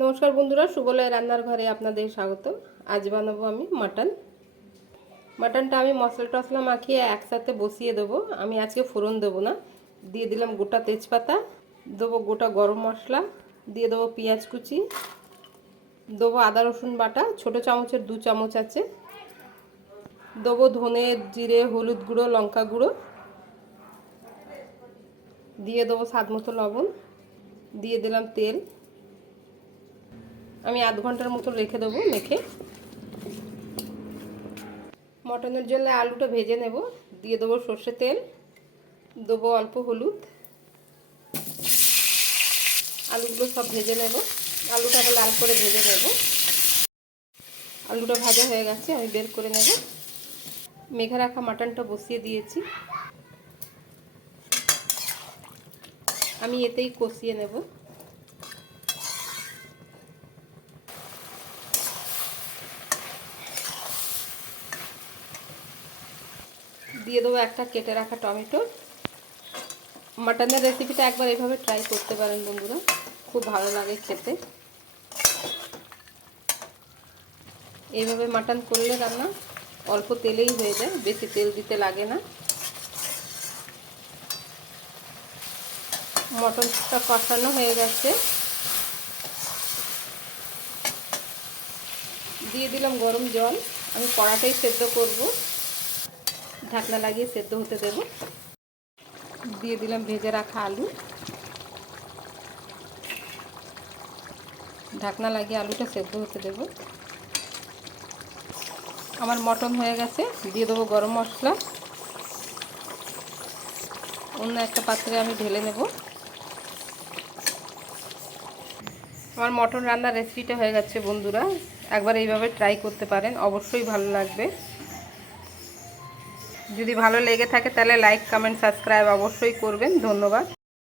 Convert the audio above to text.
নমস্কার বন্ধুরা সুবলয় রান্নার ঘরে আপনাদের স্বাগত আজ বানাবো আমি মাটন। মাটনটা আমি মশলা টসলা মাখিয়ে একসাথে বসিয়ে দেবো। আমি আজকে ফোড়ন দেবো না। দিয়ে দিলাম গোটা তেজপাতা, দেবো গোটা গরম মশলা, দিয়ে দেবো পেঁয়াজ কুচি, দেবো আদা রসুন বাটা, ছোট চামচের দু চামচ আছে। দেবো ধনে জিরে, হলুদ গুঁড়ো, লঙ্কা গুঁড়ো। দিয়ে দেবো স্বাদ মতো লবণ। দিয়ে দিলাম তেল। আমি আধ ঘণ্টার মতো রেখে দেবো, মেখে। মটনের জন্য আলুটা ভেজে নেব। দিয়ে দেবো সর্ষে তেল, দেবো অল্প হলুদ। আলুগুলো সব ভেজে নেব। আলুটাকে লাল করে ভেজে নেব। আলুটা ভাজা হয়ে গেছে, আমি বের করে নেব। মেঘে রাখা মাটনটা বসিয়ে দিয়েছি। আমি এতেই কষিয়ে নেব। দিয়ে দেবো একটা কেটে রাখা টমেটো। মাটনের রেসিপিটা একবার এভাবে ট্রাই করতে পারেন বন্ধুরা। খুব ভালো লাগে খেতে। এইভাবে মাটন করলে রান্না অল্প তেলেই হয়ে যায়, বেশি তেল দিতে লাগে না। মটনটা কষানো হয়ে গেছে। দিয়ে দিলাম গরম জল। আমি কড়াটাই সেদ্ধ করব। ঢাকনা লাগিয়ে সেদ্ধ হতে দেব। দিয়ে দিলাম ভেজে রাখা আলু। ঢাকনা লাগিয়ে আলুটা সেদ্ধ হতে দেব। আমার মটন হয়ে গেছে, দিয়ে দেবো গরম মশলা। অন্য একটা পাত্রে আমি ঢেলে নেব। আমার মটন রান্নার রেসিপিটা হয়ে গেছে বন্ধুরা। একবার এইভাবে ট্রাই করতে পারেন, অবশ্যই ভালো লাগবে। যদি ভালো লেগে থাকে তাহলে লাইক কমেন্ট সাবস্ক্রাইব অবশ্যই করবেন। ধন্যবাদ।